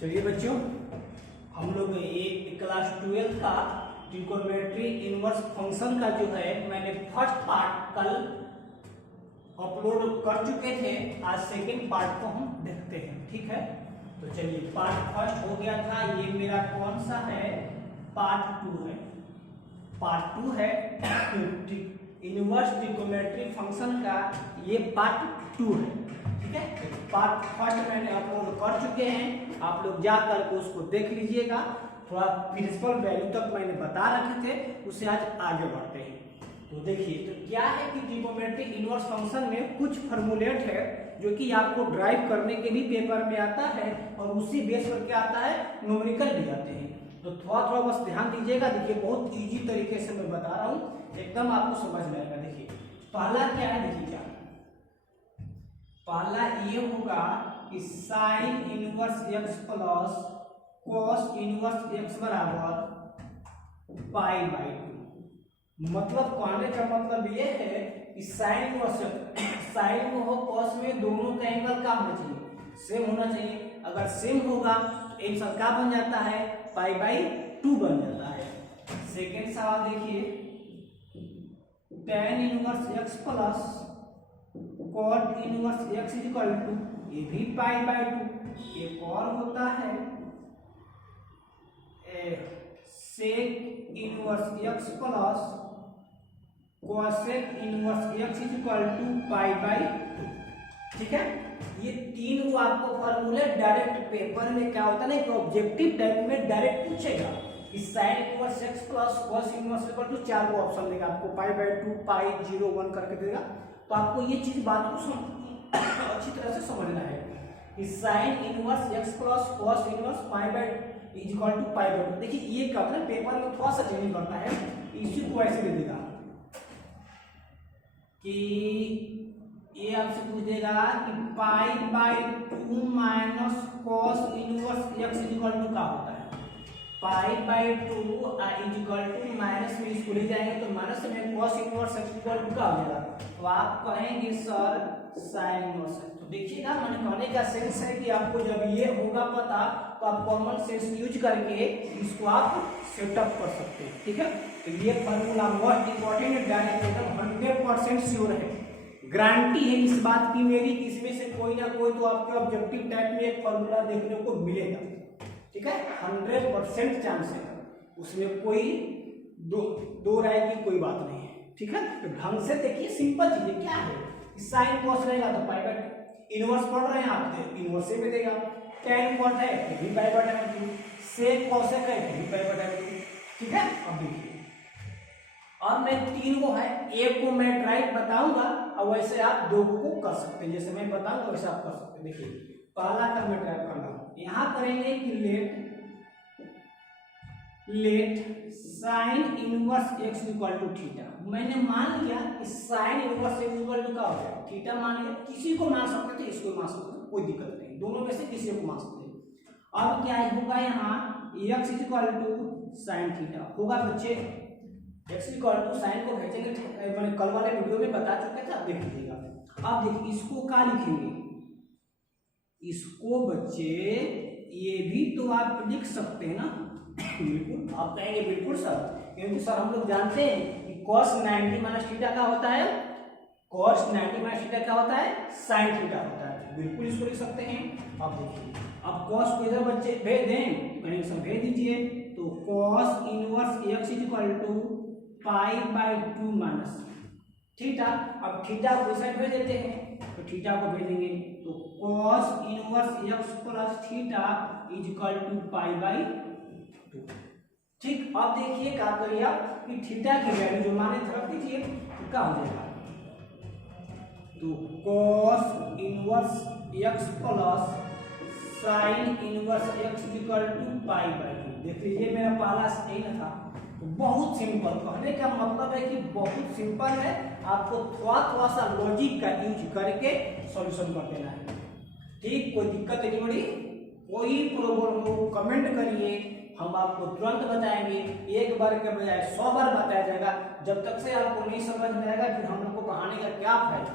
चलिए बच्चों, हम लोग एक क्लास 12 का ट्रिग्नोमेट्री इनवर्स फंक्शन का जो है मैंने फर्स्ट पार्ट कल अपलोड कर चुके थे। आज सेकंड पार्ट को हम देखते हैं, ठीक है। तो चलिए, पार्ट फर्स्ट हो गया था, ये मेरा कौन सा है, पार्ट 2 है। पार्ट 2 है इनवर्स ट्रिग्नोमेट्री फंक्शन का, ये पार्ट 2 है, ठीक है। पार्ट फर्स्ट मैंने अपलोड कर चुके हैं, आप लोग जा करके उसको देख लीजिएगा। थोड़ा प्रिंसिपल वैल्यू तक मैंने बता रखे थे, उससे आज आगे बढ़ते हैं। तो देखिए, तो क्या है कि ट्रिग्नोमेट्री इनवर्स फंक्शन में कुछ फॉर्मूलेट है जो कि आपको ड्राइव करने के भी पेपर में आता है और उसी बेस पर क्या आता है, न्यूमेरिकल भी आते हैं। तो थोड़ा थोड़ा बस ध्यान दीजिएगा। देखिए, बहुत इजी तरीके से मैं बता रहा हूँ, एकदम आपको समझ में आएगा। देखिए, पहला क्या है, देखिए क्या पहला ये होगा कि sine inverse x plus cos inverse x बराबर पाई बाई 2। मतलब कहने का मतलब ये है कि साइन साइन में हो कॉस में, दोनों का एंगल क्या होना चाहिए, सेम होना चाहिए। अगर सेम होगा तो आंसर क्या बन जाता है, पाई बाई 2 बन जाता है। सेकेंड सवाल देखिए, tan inverse x plus cot inverse x is equal to, ये भी पाई बाई 2। एक और होता है sec inverse x plus cosec inverse x is equal to pi by 2, ठीक है। ये तीन आपको फॉर्मूले डायरेक्ट पेपर में क्या होता है ना, कि ऑब्जेक्टिव टाइप में डायरेक्ट पूछेगा कि sine inverse x plus cos inverse equal to 4 को ऑप्शन देगा आपको, पाई बाई 2, पाई 0, 1 करके देगा। तो आपको ये चीज बात को अच्छी तरह से समझना है कि sine inverse x plus cos inverse pi by is equal to pi by 2। देखिए, ये क्या होता है, पेपर में थोड़ा सा चेंज करता है, इसी को ऐसे दे देगा कि ये आपसे पूछ देगा कि pi by 2 minus cos inverse x is equal to क्या होता है, pi by 2 is equal to minus में इसको ले जाएंगे तो माइनस में cos inverse x equal to क्या हो जाएगा, तो आप कहेंगे सर साइन इनवर्स। तो देखिएगा, मैंने कहने का सेंस है कि आपको जब ये होगा पता तो आप कॉमन सेंस यूज करके इसको आप सेटअप कर सकते हैं, ठीक है। तो ये फॉर्मूला मोस्ट इंपॉर्टेंट है, डायरेक्ट एकदम 100% श्योर है, गारंटी है इस बात की मेरी कि इसमें से कोई ना कोई तो आपके ऑब्जेक्टिव टाइप में एक फॉर्मूला देखने को मिलेगा, ठीक है। 100% चांस है, उसमें कोई दो राय की कोई बात नहीं है, ठीक है। तो ढंग से देखिए, सिंपल चीजें क्या है, साइन कॉस रहेगा तो पाई बाई 2, इनवर्स पढ़ रहे हैं आप तो इनवर्स से भी देगा, tan कॉट है तो भी पाई बाई 2, सेक कॉसेक है तो भी पाई बाई 2, ठीक है। अब देखिए, अब मैं 3 को है, एक को मैं ड्राइव बताऊंगा और वैसे आप 2 को कर सकते हैं, जैसे मैं बताऊंगा वैसे आप कर सकते हैं। देखिए, पहला का मैं ड्राइव कर रहा हूं, यहां करेंगे कि let sine inverse x equal to theta. मैंने मान लिया कि sine inverse x equal to क्या हो गया, थीटा मान लिया। किसी को मान सकते थे, इसको मान सकते थे, कोई दिक्कत नहीं, दोनों में से किसी को मान सकते हैं। अब क्या होगा, यहाँ x equal to sine theta होगा बच्चे, एक्स इक्वल टू साइन को भेजेंगे, मैंने कल वाले वीडियो में बता चुके थे, आप देख लीजिएगा। अब देखिए, इसको क्या लिखेंगे, इसको बच्चे ये भी तो आप लिख सकते हैं ना, बिल्कुल। आप कहेंगे बिल्कुल सर, क्योंकि सर हम लोग जानते हैं कि cos 90 माइनस थीटा क्या होता है, cos 90 माइनस थीटा क्या होता है, sin थीटा होता है, बिल्कुल इसको लिख सकते हैं। अब देखिए, अब cos को इधर बच्चे भेज दें, कनेक्शन भेज दीजिए, तो cos inverse x is equal to pi by 2 minus theta. अब थीटा को इस साइड भेज देते हैं, तो थीटा को भेजेंगे तो cos inverse x plus theta is equal to pi by 2, ठीक। अब देखिए क्या करिए आप कि थीटा की वैल्यू जो माने रख दीजिए, तो क्या हो जाएगा, तो cos inverse x plus sin inverse x equal to pi by 2। देख लीजिए, मेरा पहला सही न था, तो बहुत सिंपल। कहने का मतलब है कि बहुत सिंपल है, आपको थोड़ा सा लॉजिक का यूज करके सॉल्यूशन कर देना है, ठीक। कोई दिक्कत नहीं बड़ी, कोई प्रॉब्लम हो कमेंट करिए, हम आपको तुरंत बताएंगे। एक बार के बजाय 100 बार बताया जाएगा। जब तक से आपको नहीं समझ में आएगा फिर हम लोग को पढ़ाने का क्या फायदा,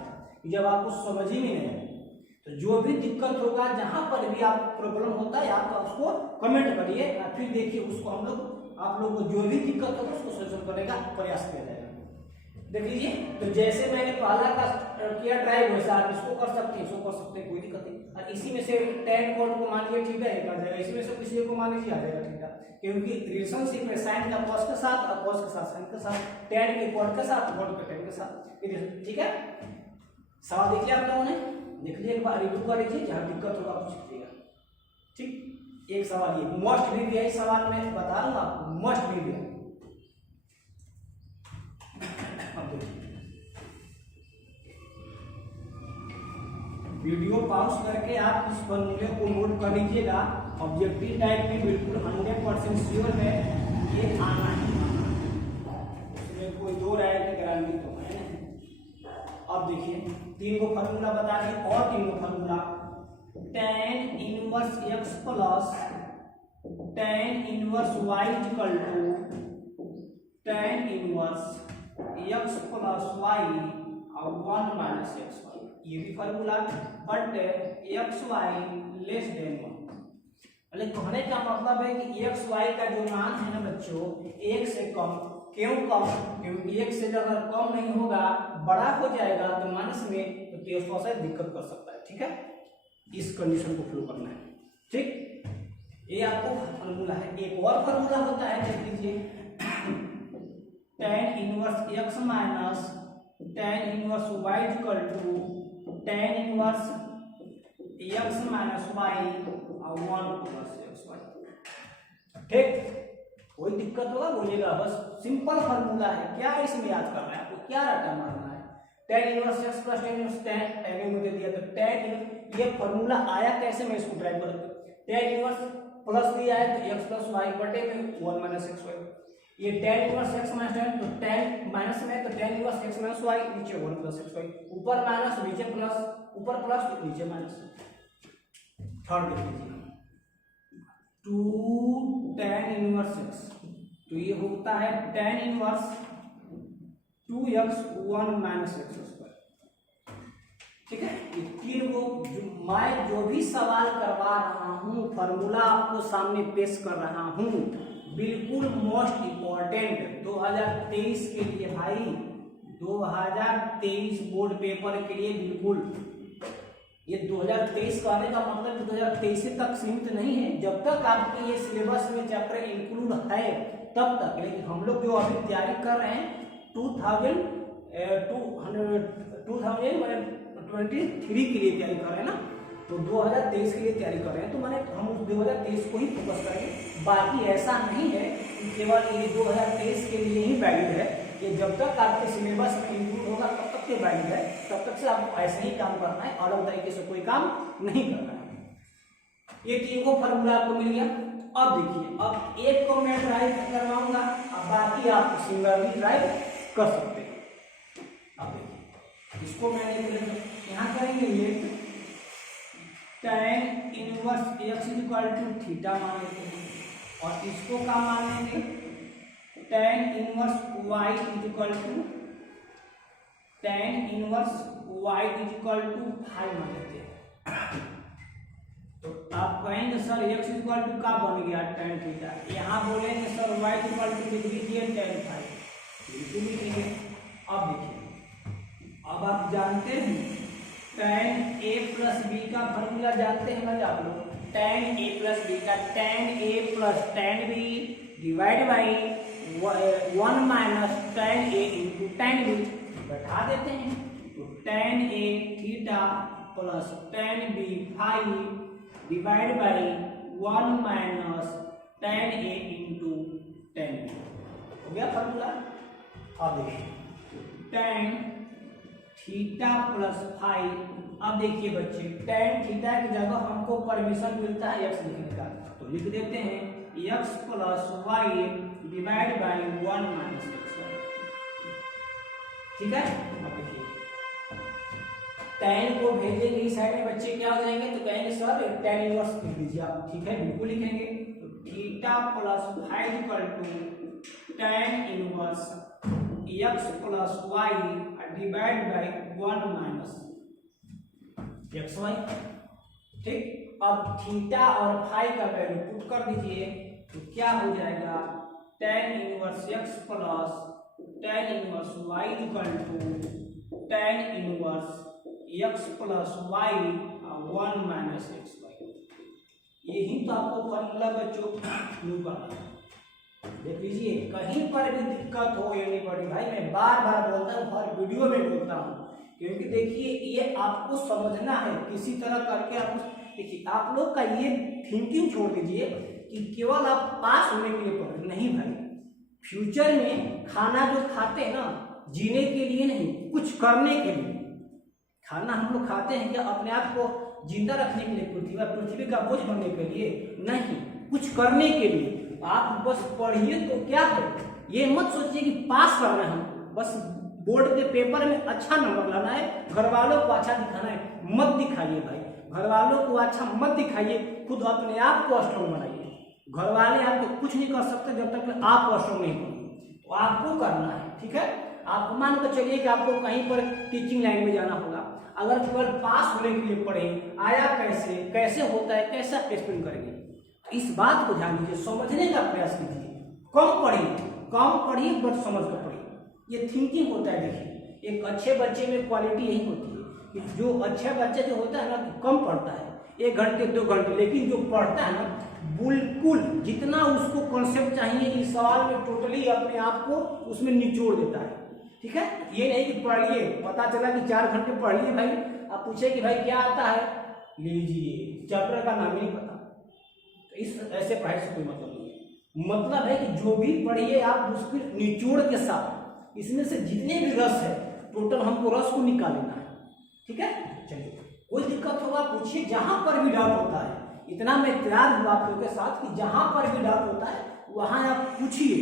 जब आपको समझ ही नहीं आएगा। तो जो भी दिक्कत होगा, जहां पर भी आप प्रॉब्लम होता है, आप उसको कमेंट करिए, फिर देखिए उसको हम लोग, आप लोग को जो भी दिक्कत होगा उसको सोल्यूशन करने का प्रयास किया जाएगा। देख लीजिए, तो जैसे मैंने पहला का किया ट्राई, वैसा आप इसको कर सकते हैं, इसको कर सकते हैं, कोई दिक्कत नहीं। और इसी में से tan कोण को मान लीजिए थीटा एक आ जाएगा, इसी में से किसी को मान लीजिए आ जाएगा थीटा, क्योंकि रिलेशनशिप में sin का cos के साथ और cos के साथ sin के साथ, tan के cot के साथ, cot के tan के साथ, ठीक है। सवाल देखिए आप लोगों ने, देख लीजिए एक बार रिव्यू कर लीजिए, जहां दिक्कत होगा पूछ लीजिएगा। ठीक, एक सवाल ये मोस्ट रिव्यू सवाल मैं बता रहा हूँ आपको, मोस्ट रिव्यू। वीडियो पॉज करके आप इस फॉर्मूले को नोट कर लीजिएगा। ऑब्जेक्टिव टाइप में बिल्कुल 100% श्योर है ये आना ही आना, इसमें कोई दो राय की गारंटी तो है नहीं। अब देखिए 3 गो फॉर्मूला बता दिए, और 3 गो formula, tan inverse x plus tan inverse y equal to tan inverse x plus y और 1 माइनस एक्स वाई, ये भी formula, but x y less than 1। अरे कहने का मतलब है कि एक्स वाई का जो मान है ना बच्चों, 1 से कम, क्यों कम, क्योंकि 1 से अगर कम नहीं होगा, बड़ा हो जाएगा तो माइनस में, तो थोड़ा सा दिक्कत कर सकता है। ठीक है, इस कंडीशन को फॉलो करना है। ठीक, ये आपको फॉर्मूला है। एक और फॉर्मूला होता है, देख लीजिए, tan inverse x minus tan inverse y equal to tan inverse x minus y और 1 प्लस xy। ठीक, कोई दिक्कत होगा बोलिएगा, बस सिंपल फार्मूला है। क्या इसमें याद करना है आपको, क्या रटा मारना है, tan inverse x plus tan inverse tan मुझे दिया, तो tan ये फार्मूला आया कैसे, मैं इसको ड्राइव कर दूं। tan इनवर्स प्लस दिया है तो x प्लस y बटे में 1 माइनस xy, ये tan inverse x minus tan, तो tan माइनस में तो tan inverse x minus y, नीचे 1 प्लस xy, ऊपर माइनस नीचे प्लस, ऊपर प्लस तो नीचे माइनस। थर्ड देख लीजिए, 2 tan इनवर्स x, तो ये होता है tan inverse 2x 1 minus x square. ठीक है, ये 3 को मैं जो भी सवाल करवा रहा हूँ, फार्मूला आपको सामने पेश कर रहा हूँ, बिल्कुल मोस्ट इंपॉर्टेंट 2023 के लिए भाई, 2023 बोर्ड पेपर के लिए बिल्कुल। ये 2023 का आने का मतलब 2023 तक सीमित नहीं है, जब तक आपके ये सिलेबस में चैप्टर इंक्लूड है तब तक। लेकिन हम लोग जो अभी तैयारी कर रहे हैं 2023 के लिए तैयारी कर रहे हैं ना, तो 2023 के लिए तैयारी कर रहे हैं, तो मैंने हम उस 2023 को ही फोकस करेंगे। बाकी ऐसा नहीं है कि केवल ये 2023 के लिए ही वैलिड है, ये जब तक आपके सिलेबस में इंक्लूड होगा तब तक के वैलिड है, तब तक से आपको ऐसे ही काम करना है, अलग तरीके से कोई काम नहीं करना है। ये 3 को फार्मूला आपको मिल गया। अब देखिए, अब एक को मैं ड्राइव करवाऊंगा, अब बाकी आप सिंगल भी ड्राइव कर सकते हैं। अब देखिए, इसको मैंने यहाँ करेंगे, ये tan inverse x equal to theta मान लेते हैं, और इसको क्या मान लेंगे, tan inverse y equal to tan inverse y equal to 5 मान लेते हैं। तो आप कहेंगे सर x इक्वल टू का बन गया tan थीटा, यहाँ बोलेंगे सर y इक्वल टू लिख दीजिए tan 5, बिल्कुल लिखेंगे। अब देखिए, अब आप जानते हैं tan a प्लस b का फॉर्मूला जानते हैं ना आप लोग, tan a प्लस b का tan a plus tan b divide by 1 minus tan a into tan b, बैठा देते हैं, तो tan a theta plus tan b 5 divide by 1 minus tan a into tan b, हो गया formula. अब देखिए tan theta plus 5, अब देखिए बच्चे, tan थीटा की जगह हमको परमिशन मिलता है x लिखने का, तो लिख देते हैं x plus y divide by 1 minus x y. ठीक है, अब देखिए tan को भेजेंगे इस साइड में, बच्चे क्या हो जाएंगे, तो कहेंगे सर tan इनवर्स लिख दीजिए आप। ठीक है, बिल्कुल लिखेंगे, तो theta plus 5 equal to tan inverse x plus y divide by 1 minus, x y. ठीक, अब थीटा और फाई का वैल्यू पुट कर दीजिए तो क्या हो जाएगा, tan inverse x plus tan inverse y equal to tan inverse x plus y 1 minus x y. यही तो आपको फॉर्मूला बच्चों प्रूव करना है। देख लीजिए, कहीं पर भी दिक्कत हो या नहीं पड़ी भाई, मैं बार बार बोलता हूँ, हर वीडियो में बोलता हूँ, क्योंकि देखिए ये आपको समझना है किसी तरह करके। आप देखिए, आप लोग का ये थिंकिंग छोड़ दीजिए कि केवल आप पास होने के लिए पढ़ रहे, नहीं भाई। फ्यूचर में खाना जो खाते हैं ना, जीने के लिए नहीं, कुछ करने के लिए। खाना हम लोग खाते हैं क्या अपने आप को जिंदा रखने के लिए, पृथ्वी का बोझ बनने के लिए नहीं, कुछ करने के लिए। आप बस पढ़िए तो क्या है, ये मत सोचिए कि पास करना है हमको, बस बोर्ड के पेपर में अच्छा नंबर लाना है, घर वालों को अच्छा दिखाना है। मत दिखाइए भाई, घर वालों को अच्छा मत दिखाइए, खुद अपने आप को स्ट्रॉन्ग बनाइए। घर वाले आपको कुछ नहीं कर सकते जब तक आप स्ट्रॉन्ग नहीं बनोगे, तो आपको करना है। ठीक है, आप मान कर चलिए कि आपको कहीं पर टीचिंग लाइन में जाना होगा, अगर केवल पास होने के लिए पढ़े, आया कैसे कैसे होता है, कैसा एक्सप्लेन करेंगे। इस बात को ध्यान दीजिए, समझने का प्रयास कीजिए, कम पढ़िए बट समझ कर पढ़िए। ये थिंकिंग होता है। देखिए, एक अच्छे बच्चे में क्वालिटी यही होती है कि जो अच्छे बच्चे जो होता है ना, कम पढ़ता है, 1 घंटे 2 घंटे, लेकिन जो पढ़ता है ना, बिल्कुल जितना उसको कॉन्सेप्ट चाहिए इस सवाल में टोटली अपने आप को उसमें निचोड़ देता है। ठीक है, ये नहीं कि पढ़िए, पता चला कि 4 घंटे पढ़ लिए भाई, आप पूछे कि भाई क्या आता है, लीजिए चैप्टर का नाम ही नहीं पता। तो इस ऐसे पढ़ाई से कोई मतलब नहीं है। मतलब है कि जो भी पढ़िए आप उसके निचोड़ के साथ, इसमें से जितने भी रस है टोटल हमको रस को निकालना है। ठीक है, चलिए, कोई दिक्कत होगा पूछिए, जहां पर भी डाउट होता है। इतना मैं तैयार हूँ आप लोगों के साथ कि जहां पर भी डाउट होता है वहां आप पूछिए,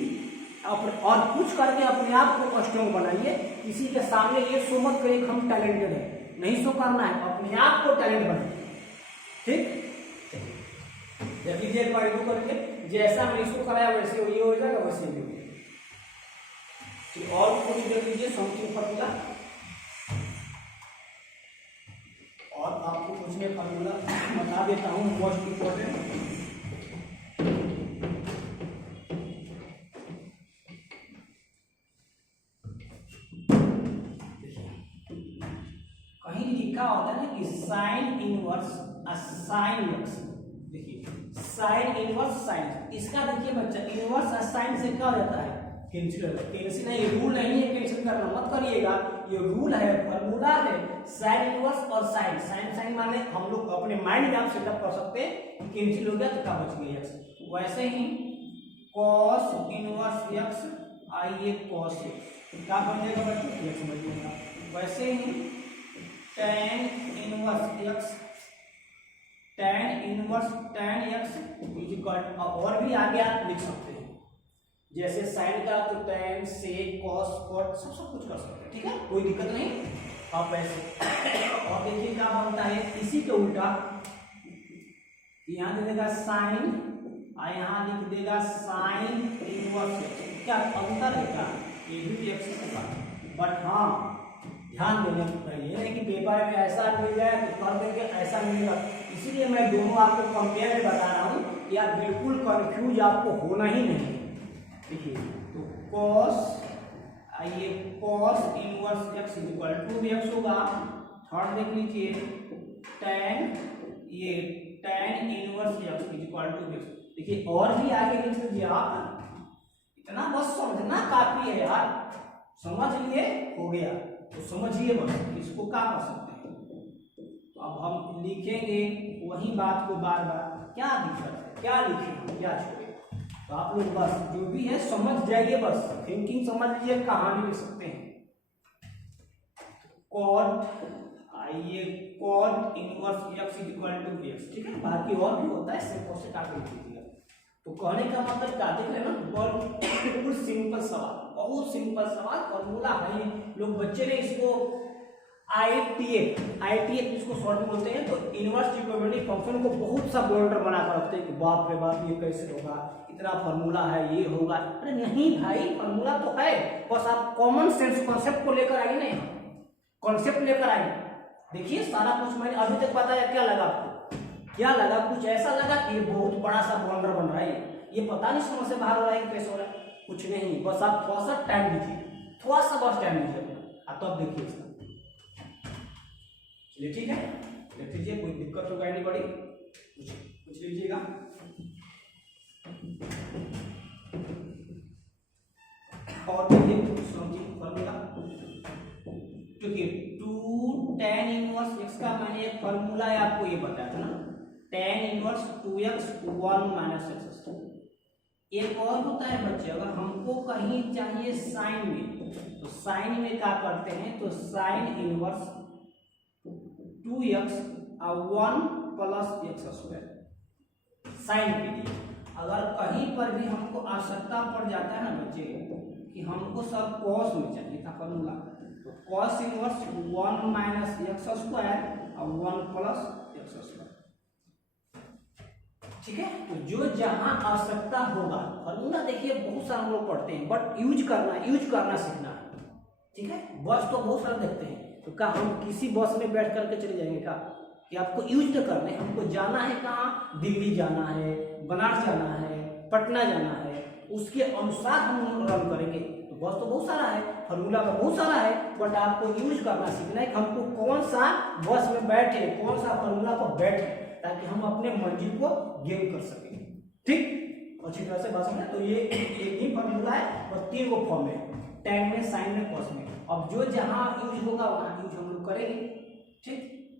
और पूछ करके अपने आप को स्ट्रॉन्ग बनाइए। किसी के सामने ये शो मत करिए कि हम टैलेंटेड है, नहीं शो करना है, अपने आप को टैलेंट बनाइए। ठीक, देख लीजिए एक बार इसको करके, जैसा मैं इसको कराया वैसे ये हो जाएगा, वैसे भी हो जाएगा। और कुछ देख लीजिए समथिंग फॉर्मूला, और आपको कुछ में फॉर्मूला बता देता हूँ, मोस्ट इंपॉर्टेंट। कहीं लिखा होता है ना कि साइन इनवर्स साइन एक्स। देखिए, साइन इनवर्स साइन, इसका देखिए बच्चा, इनवर्स साइन से क्या हो जाता है, कैंसिल है। ये रूल नहीं है कैंसिल करना, मत करिएगा, ये रूल है, फॉर्मूला है। साइन इनवर्स और साइन, साइन माने हम लोग अपने माइंड में आप सेटअप कर सकते हैं, कैंसिल हो गया तो क्या बच गया एक्स। वैसे ही cos इनवर्स एक्स आइए cos एक्स, क्या बन जाएगा बच्चों, एक्स बन जाएगा। वैसे ही tan inverse x, tan inverse tan x is equal, और भी आगे आप लिख सकते हैं, जैसे साइन का तो tan sec cos cot सब कुछ कर सकते हैं। ठीक है, कोई दिक्कत नहीं, आप ऐसे। और देखिए क्या बनता है, इसी के उल्टा यहाँ दे देगा साइन, और यहाँ लिख देगा साइन इनवर्स एक्स। क्या अंतर है क्या, ये भी एक्स होगा, बट हाँ ध्यान देने की चाहिए है कि पेपर में ऐसा मिल जाए तो कर देंगे, ऐसा मिलेगा। इसीलिए मैं दोनों आपको कंपेयर में बता रहा हूँ कि आप बिल्कुल कंफ्यूज आपको होना ही नहीं। देखिए, तो cos आइए cos inverse x equal to भी x होगा। थर्ड देख लीजिए, tan ये tan inverse x equal to भी x। देखिए, और भी आगे लिख लीजिए आप, इतना बस समझना काफी है यार, समझ लिए हो गया, तो समझिए बस इसको क्या कर सकते हैं। तो अब हम लिखेंगे वही बात को बार बार, क्या दिक्कत है, क्या लिखेंगे क्या छोड़ेंगे, तो आप लोग बस जो भी है समझ जाइए, बस थिंकिंग समझ लीजिए, कहानी लिख सकते हैं। cot आइए cot inverse x equal to x। ठीक है, बाकी और भी होता है, सिंपल से काट लीजिएगा। तो कहने का मतलब क्या, देख रहे ना, बिल्कुल सिंपल सवाल, बहुत सिंपल सवाल, फॉर्मूला है। लोग बच्चे ने इसको ITF इसको शॉर्ट में बोलते हैं, तो इनवर्स ट्रिग्नोमेट्रिक फंक्शन को बहुत सा बोल्डर बनाकर रखते हैं कि बाप रे बाप ये कैसे होगा, इतना फॉर्मूला है, ये होगा। अरे नहीं भाई, फॉर्मूला तो है, बस आप कॉमन सेंस कॉन्सेप्ट को लेकर आइए ना, कॉन्सेप्ट लेकर आइए, देखिए सारा कुछ मैंने अभी तक बताया, क्या लगा आपको? क्या लगा? कुछ ऐसा लगा कि ये बहुत बड़ा सा बॉन्डर बन रहा है, ये पता नहीं समझ से बाहर हो रहा है कि कैसे हो रहा है? कुछ नहीं, बस आप थोड़ा सा टाइम दीजिए, थोड़ा सा बस टाइम दीजिए अपना, तो आप देखिए इसका। चलिए ठीक है, लिख लीजिए, कोई दिक्कत होगा नहीं बड़ी, कुछ लीजिएगा। और देखिए समझिए फॉर्मूला, क्योंकि 2 tan इनवर्स x का मैंने एक फॉर्मूला है आपको ये बताया था ना, tan inverse 2x 1 minus x। एक और होता है बच्चे, अगर हमको कहीं चाहिए साइन में, तो साइन में क्या करते हैं, तो sine inverse 2x 1 plus x²। Sign के लिए अगर कहीं पर भी हमको आवश्यकता पड़ जाता है ना बच्चे कि हमको सब कॉस में चाहिए था फॉर्मूला, तो कॉस इनवर्स 1 माइनस x² और 1 प्लस x²। ठीक है, तो जो जहां आवश्यकता होगा फॉर्मूला, देखिए बहुत सारे हम लोग पढ़ते हैं, बट यूज करना सीखना है। ठीक है, बस तो बहुत सारे देखते हैं, तो क्या हम किसी बस में बैठ करके चले जाएंगे क्या? कि आपको यूज तो करना है, हमको जाना है कहाँ, दिल्ली जाना है, बनारस जाना है, पटना जाना है, उसके अनुसार हम रन करेंगे। तो बस तो बहुत सारा है, फॉर्मूला का बहुत सारा है, बट आपको यूज करना सीखना है कि हमको कौन सा बस में बैठे, कौन सा फॉर्मूला पर बैठे, ताकि हम अपने मंजिल को गेन कर सकें। ठीक, अच्छी तरह से बात समझे। तो ये एक ही फॉर्मूला है और 3 को फॉर्म है, tan में, साइन में, कॉस में। अब जो जहां यूज होगा वहां यूज हम लोग करेंगे। ठीक,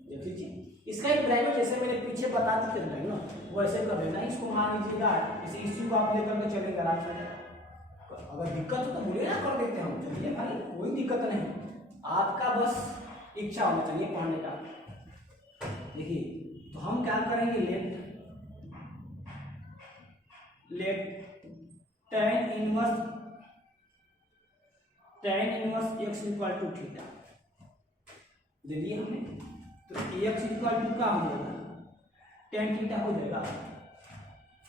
देख लीजिए इसका एक ड्राइवर, जैसे मैंने पीछे बता दी थी ना, वैसे कर लेना। इसको मान लीजिएगा, इस इश्यू को आप लेकर के चलेंगे आराम से। अगर दिक्कत हो तो बोलिए ना, कर देते हैं हम। चलिए भाई, कोई दिक्कत नहीं, आपका बस इच्छा होना चाहिए पढ़ने का। देखिए तो हम क्या करेंगे, let tan inverse x equal to theta दे दिए हमने, तो x इक्वल टू का हो जाएगा tan थीटा हो जाएगा।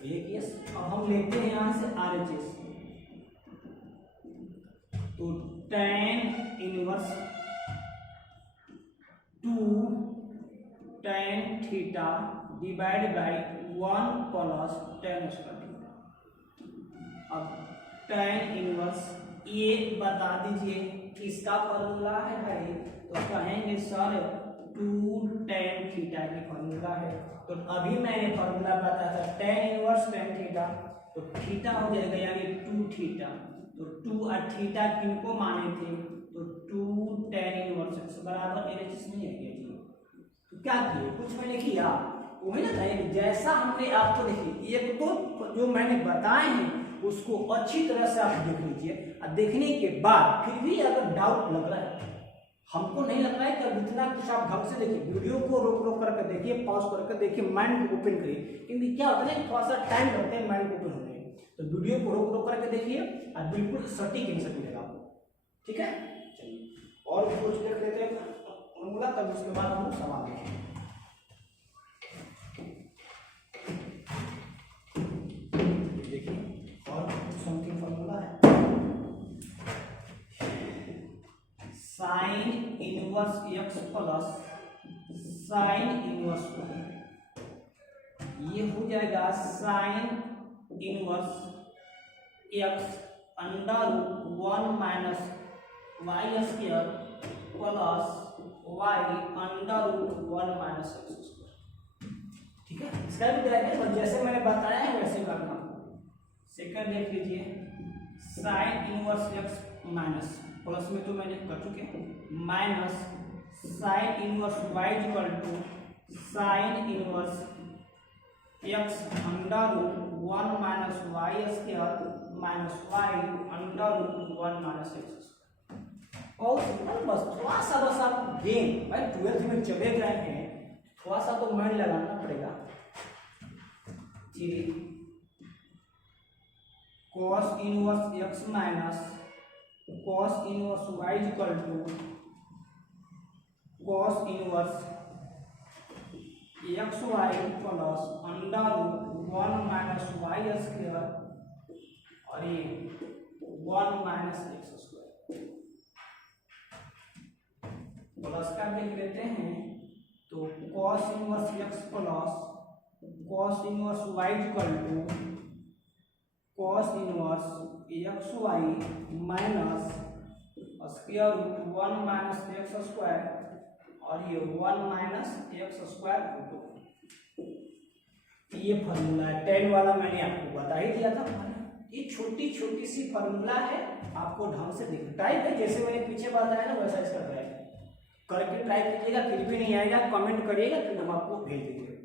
तो ये केस अब हम लेते हैं यहां से RHS, तो tan inverse 2 tan theta divide by 1 plus tan square theta. अब tan इनवर्स ये बता दीजिए किसका फॉर्मूला है भाई, तो कहेंगे सर 2 tan थीटा की फॉर्मूला है। तो अभी मैंने फॉर्मूला बताया था tan इनवर्स tan थीटा, तो थीटा हो जाएगा यानी 2 थीटा, तो 2 और थीटा किनको माने थे, तो 2 tan इनवर्स x बराबर LHS नहीं है जी। तो क्या किए, कुछ मैंने किया वही ना था, जैसा हमने आपको देखिए, एक तो जो मैंने बताए हैं उसको अच्छी तरह से आप देख लीजिए, और देखने के बाद फिर भी अगर डाउट लग रहा है, हमको नहीं लग रहा है कि अब इतना कुछ आप ढंग से देखिए, वीडियो को रोक करके देखिए, पॉज करके देखिए, माइंड को ओपन करिए, क्योंकि क्या होता है थोड़ा सा टाइम लगता है माइंड को ओपन होने में। तो वीडियो को रोक करके देखिए और बिल्कुल सटीक आंसर मिलेगा आपको। ठीक है, चलिए और भी कुछ देख लेते हैं फॉर्मूला, तब उसके बाद हम लोग सवाल देखेंगे। समथिंग फॉर्मूला है, sign inverse x plus sign inverse y, ये हो जाएगा sign inverse x under 1 minus y square plus y under 1 minus x square. ठीक है, इसका भी ड्राइवर जैसे मैंने बताया है वैसे करना। सेकंड देख लीजिए, sine inverse x minus, plus में तो मैंने कर चुके हैं, minus sine inverse y equal to sine inverse x under 1 minus y square minus y under 1 minus x square. और सिंपल, बस थोड़ा सा बस आप गेम भाई 12th में चले गए हैं, थोड़ा सा तो माइंड लगाना पड़ेगा। चलिए cos inverse x minus cos inverse y equal to cos inverse xy plus under 1 minus y square और ये 1 माइनस x स्क्वायर। प्लस का देख लेते हैं, cos inverse x plus cos inverse y equal to cos inverse x y minus square root 1 minus x square और ये 1 minus x square root 2। ये formula है टेन वाला, मैंने आपको बता ही दिया था। ये छोटी छोटी सी फॉर्मूला है, आपको ढंग से देखना टाइप है, जैसे मैंने पीछे बताया ना वैसा इसका टाइप करके ट्राई कीजिएगा। फिर भी नहीं आएगा कमेंट करिएगा, फिर हम आपको भेज देंगे,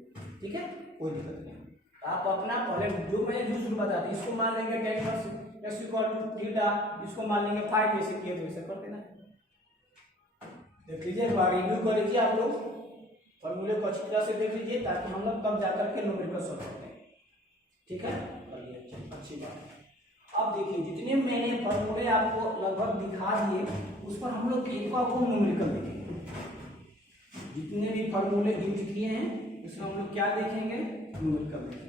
ठीक है, कोई दिक्कत नहीं। आप अपना पहले जो मैंने जो शुरू बताया था, इसको मान लेंगे tan x equal to theta, इसको मान लेंगे 5, जैसे किए तो वैसे कर देना। देख लीजिए, रिव्यू कर लीजिए आप लोग, फॉर्मूले को अच्छी तरह से देख लीजिए ताकि हम लोग कब जाकर के न्यूमेरिकल सॉल्व करते हैं, ठीक है। अच्छी बात है। अब देखिए जितने मैंने फॉर्मूले आपको लगभग दिखा दिए, उस पर हम लोग एक बार को न्यूमेरिकल देखेंगे। जितने भी फॉर्मूले यूज किए हैं उसमें हम लोग क्या देखेंगे, न्यूमेरिकल देखेंगे।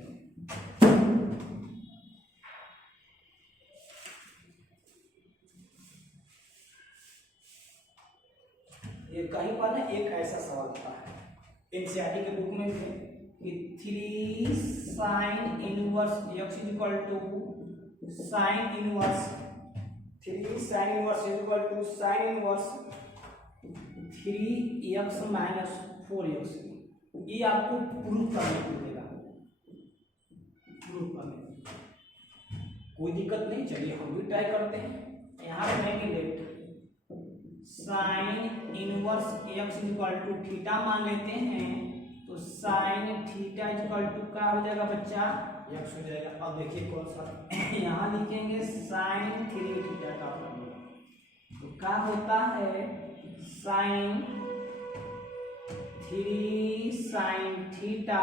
ये कहीं पर ना एक ऐसा सवाल होता है एनसीईआरटी के बुक में कि 3 sin inverse x equal to sin inverse 3 sin inverse equal to sin inverse 3x minus 4x। ये आपको प्रूफ करना पड़ेगा, प्रूफ करने कोई दिक्कत नहीं। चलिए हम भी ट्राई करते हैं। यहाँ रहेंगे let sine inverse x equal to theta मान लेते हैं, तो साइन थीटा इक्वल टू क्या हो जाएगा बच्चा, एक्स हो जाएगा। अब देखिए कौन सा यहाँ लिखेंगे साइन 3 थीटा का फॉर्मूला, तो क्या होता है sine 3 sine theta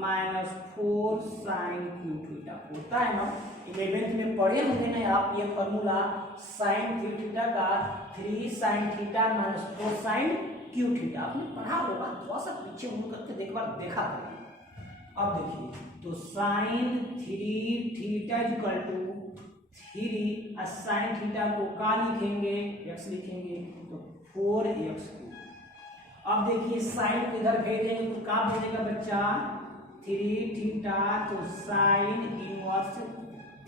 minus 4 sine cube theta होता है ना। 11th में पढ़े होंगे ना आप ये फॉर्मूला साइन 3 थीटा का 3 sine theta minus 4 sine cube theta आपने पढ़ा होगा, थोड़ा सा पीछे मुड़ करके एक बार देखा करिए। अब देखिए तो sine 3 theta equal to 3 sine theta को क्या लिखेंगे, एक्स लिखेंगे, तो 4x क्यूब। अब देखिए साइन को इधर भेजेंगे तो क्या बनेगा बच्चा 3 थीटा, तो sign inverse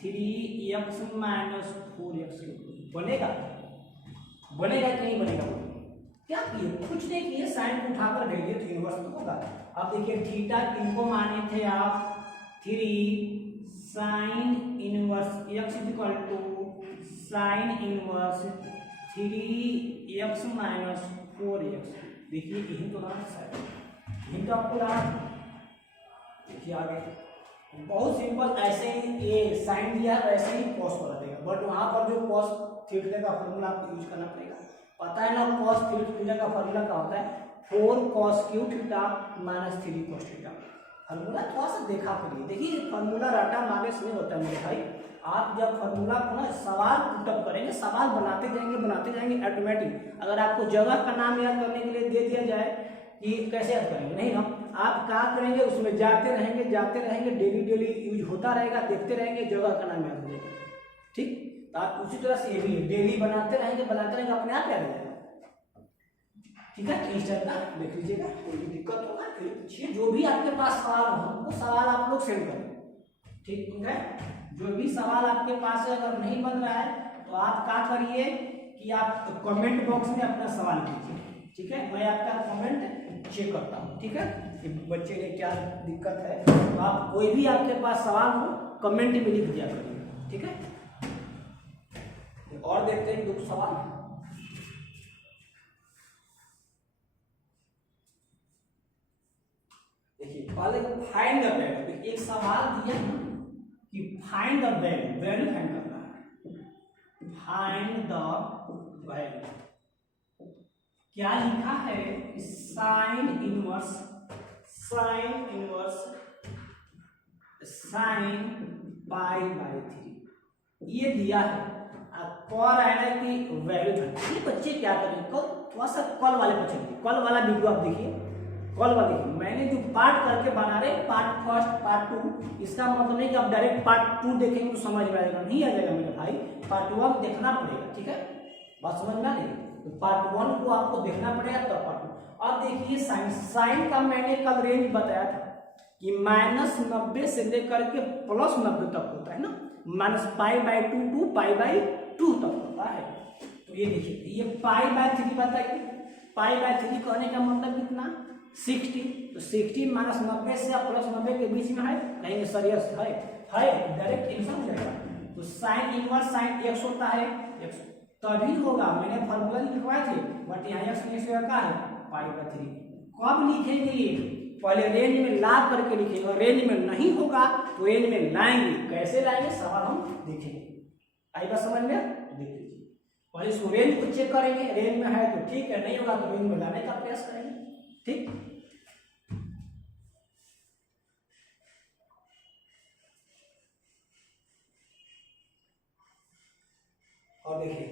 3x minus 4x बनेगा, बनेगा कि नहीं बनेगा। क्या किए, कुछ नहीं किए, साइन को उठाकर भेजिए तो इनवर्स तो होगा। अब देखिए थीटा किनको माने थे आप 3 sine inverse x equal to sine inverse 3x minus 4x। देखिए यही तो रहा साइन, यही तो आपको रहा। देखिए आगे बहुत सिंपल, ऐसे ही ये साइन दिया है वैसे ही कॉस बना देगा, बट वहां पर जो कॉस थीटा का फॉर्मूला आपको यूज करना पड़ेगा। पता है ना कॉस थीटा का फॉर्मूला क्या होता है, 4 cos Q theta minus 3 cos theta. Formula थोड़ा सा देखा करिए। देखिए फॉर्मूला रटा मारे से नहीं होता है मेरे भाई, आप जब फॉर्मूला को ना सवाल पुटअप करेंगे, सवाल बनाते जाएंगे ऑटोमेटिक। अगर आपको जगह का नाम याद करने के लिए दे दिया जाए कि कैसे याद करेंगे, नहीं ना, आप क्या करेंगे उसमें जाते रहेंगे, डेली यूज होता रहेगा, देखते रहेंगे, जगह का नाम याद हो जाएगा, ठीक। तो आप उसी तरह से ये भी डेली बनाते रहेंगे, अपने आप याद हो जाएगा, ठीक है। इस तरह का देख लीजिएगा, कोई भी दिक्कत होगा फिर पूछिए, जो भी आपके पास सवाल हो वो सवाल आप लोग सेंड करें, ठीक है। जो भी सवाल आपके पास है अगर नहीं बन रहा है तो आप क्या करिए कि आप कमेंट बॉक्स में अपना सवाल कीजिए, ठीक है। मैं आपका कमेंट चेक करता हूँ, ठीक है, कि बच्चे ने क्या दिक्कत है। तो आप कोई भी आपके पास सवाल हो कमेंट में लिख दिया करिए, ठीक है। और देखते हैं 2 सवाल। देखिए पहले फाइंड द वैल्यू, एक सवाल दिया है कि find the value, value find करना है, फाइंड द वैल्यू। क्या लिखा है, sign inverse sign pi by 3 ये दिया है। कॉल आएगा कि वैल्यू। ये बच्चे क्या करें, थोड़ा सा कॉल वाले पर चलिए, कॉल वाला वीडियो आप देखिए, कॉल वाले मैंने जो पार्ट करके बना रहे, पार्ट फर्स्ट पार्ट 2, इसका मतलब नहीं कि आप डायरेक्ट पार्ट 2 देखेंगे तो समझ में आएगा, नहीं आ जाएगा मेरे भाई, पार्ट 1 देखना पड़ेगा, ठीक है, बात समझ में आ रही है। तो पार्ट 1 को आपको देखना पड़ेगा तब पार्ट 2। अब देखिए साइन, साइन का मैंने कल रेंज बताया था कि -90 से लेकर के +90 तक होता है ना, -π/2 टू π/2 तक होता है। तो ये देखिए ये π/3 बताइए, π/3 कहने का मतलब कितना 60, तो 60 -90 से +90 के बीच में है, कहेंगे सर यस है डायरेक्ट आंसर हो जाएगा। तो साइन इनवर्स साइन x होता है, x तभी होगा, मैंने फॉर्मूला लिखवाए थे, बट यहाँ x नहीं से क्या है π/3। कब लिखेंगे ये, पहले रेंज में ला करके लिखेंगे, और रेंज में नहीं होगा तो रेंज में लाएंगे। कैसे लाएंगे सवाल हम देखेंगे, आई बात समझ में, देख लीजिए। पहले इसको रेंज को चेक करेंगे, रेंज में है तो ठीक है, नहीं होगा तो रेंज में लाने का प्रयास करेंगे। ठीक, और देखिए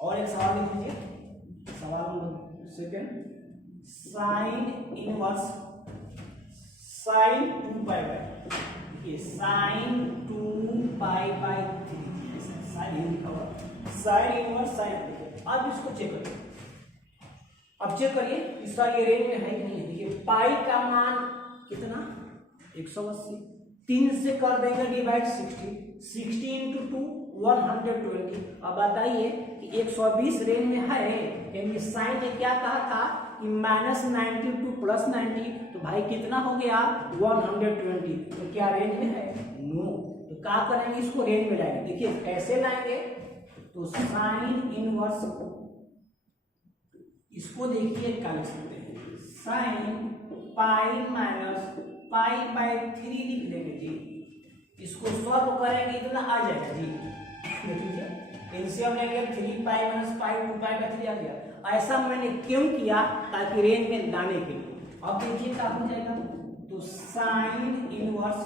और एक सवाल लिख लीजिए, सवाल number second, sine inverse sine 2π/, देखिए साइन 2π/3, साइन लिखा हुआ, साइन इनवर्स साइन। अब इसको चेक करिए, अब चेक करिए इसका ये रेंज में है कि नहीं है। देखिए पाई का मान कितना 180, 3 से कर देंगे डिवाइड 60 इंटू 2 120। अब बताइए कि 120 रेंज में है, यानी साइन ने क्या कहा था कि -90 टू +90, तो भाई कितना हो गया 120, तो क्या रेंज में है, नो। तो क्या करेंगे, इसको रेंज में लाएंगे। देखिए कैसे लाएंगे, तो साइन इनवर्स, इसको देखिए क्या लिख सकते हैं, साइन π-π/3 लिख देंगे जी। इसको सॉल्व करेंगे इतना आ जाएगा जी, देखिए एलसीएम लेंगे 3π - π 2π/3 आ गया। ऐसा मैंने क्यों किया, ताकि रेंज में लाने के लिए। अब देखिए क्या हो जाएगा, तो साइन इनवर्स,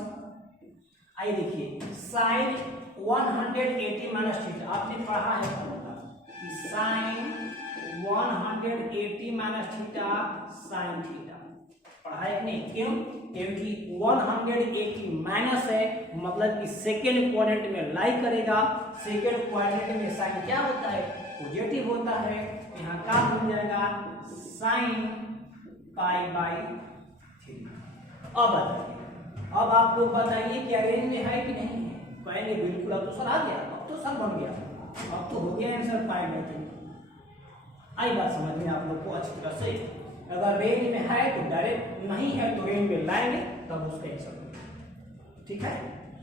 आई देखिए साइन 180 - थीटा, आपने पढ़ा है साइन 180 - थीटा साइन थीटा, पढ़ा है नहीं, क्यों, क्योंकि 180 माइनस है, मतलब कि सेकेंड क्वाड्रेंट में लाई करेगा, सेकेंड क्वाड्रेंट में साइन क्या होता है, पॉजिटिव होता है। यहाँ क्या बन जाएगा, साइन π/3। अब बताइए, अब आप लोग बताइए क्या रेंज में है कि नहीं है, कहेंगे बिल्कुल, अब तो सर आ गया, अब तो सर बन गया, अब तो हो गया आंसर π/3। आई बात समझ में आप लोग को अच्छी तरह से। अगर रेंज में है तो डायरेक्ट, नहीं है तो रेंज में लाएंगे, तब उसका आंसर। ठीक है,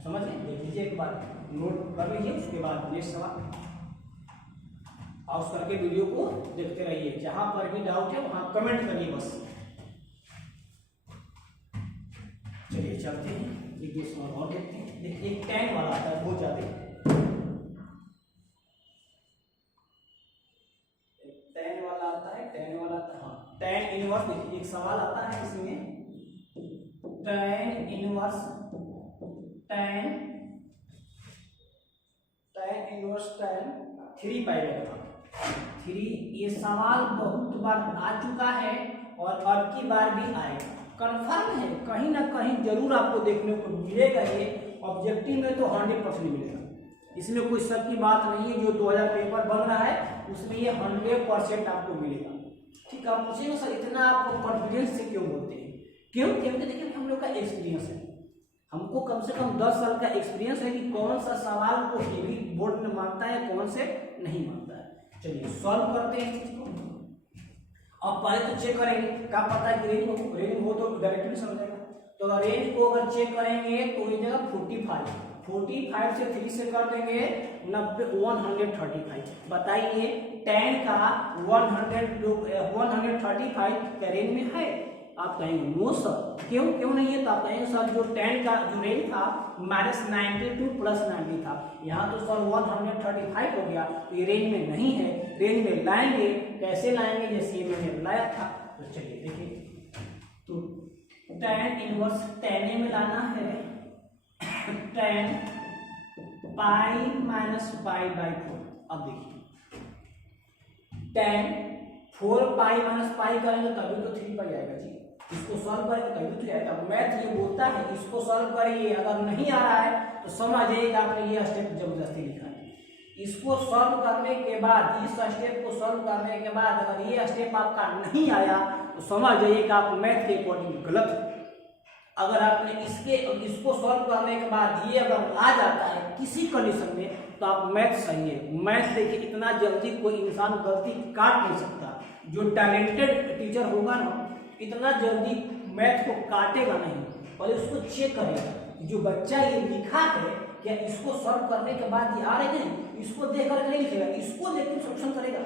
समझ लें, देख लीजिए एक बार, नोट कर लीजिए, उसके बाद नेक्स्ट सवाल पॉज करके वीडियो को देखते रहिए, जहां पर भी डाउट है वहां कमेंट करिए बस। चलिए चलते हैं, एक दो सवाल और देखते हैं। देखिए tan वाला आता है बहुत ज्यादा, tan इनवर्स। देखिए एक सवाल आता है इसमें, tan इनवर्स tan 3π/3। ये सवाल बहुत बार आ चुका है और अब की बार भी आएगा, कंफर्म है, कहीं ना कहीं जरूर आपको देखने को मिलेगा। ये ऑब्जेक्टिव में तो 100% मिलेगा, इसमें कोई शक की बात नहीं है। जो 2000 पेपर बन रहा है उसमें ये 100% आपको मिलेगा। ठीक है, आप पूछेंगे सर इतना आपको कॉन्फिडेंस से क्यों बोलते हैं, क्यों, क्योंकि देखिए हम लोग का एक्सपीरियंस है, हमको कम से कम 10 साल का एक्सपीरियंस है कि कौन सा सवाल को हेवी बोर्ड में मानता है, कौन से नहीं मानता है। चलिए सॉल्व करते हैं इस चीज को। अब पहले तो चेक करेंगे, क्या पता है कि रेंज हो तो डायरेक्टली समझ जाएगा। तो रेंज को अगर चेक करेंगे तो ये जगह 45 से 3 से कर देंगे 90 135। बताइए tan का 135 क्या रेंज में है, आप कहेंगे नो सर, क्यों नहीं है, तो आप कहेंगे सर जो tan का जो रेंज था -90 टू +90 था, यहाँ तो सर 135 हो गया, तो ये रेंज में नहीं है, रेंज में लाएंगे। कैसे लाएंगे, जैसे ये मैंने लाया था। तो चलिए देखिए, तो tan इनवर्स tan में लाना है, tan π - π/4। अब देखिए tan 4π - π करेंगे तभी तो 3π आएगा जी, इसको सॉल्व करेंगे तभी तो आएगा। मैथ ये बोलता है इसको सॉल्व करिए, अगर नहीं आ रहा है तो समझिएगा आपने ये स्टेप जबरदस्ती लिखा है। इसको सॉल्व करने के बाद, इस स्टेप को सॉल्व करने के बाद अगर ये स्टेप आपका नहीं आया तो समझ जाइए कि आप मैथ के अकॉर्डिंग गलत है। अगर आपने इसको सॉल्व करने के बाद ये अगर आ जाता है किसी कंडीशन में तो आप मैथ सही है। मैथ देखिए इतना जल्दी कोई इंसान गलती काट नहीं सकता। जो टैलेंटेड टीचर होगा ना इतना जल्दी मैथ को काटेगा नहीं, पहले उसको चेक करेगा। जो बच्चा ये लिखा है क्या इसको सॉल्व करने के बाद ये आ रहे हैं, इसको देख कर नहीं लिखेगा, इसको देख के सोल्यूशन करेगा,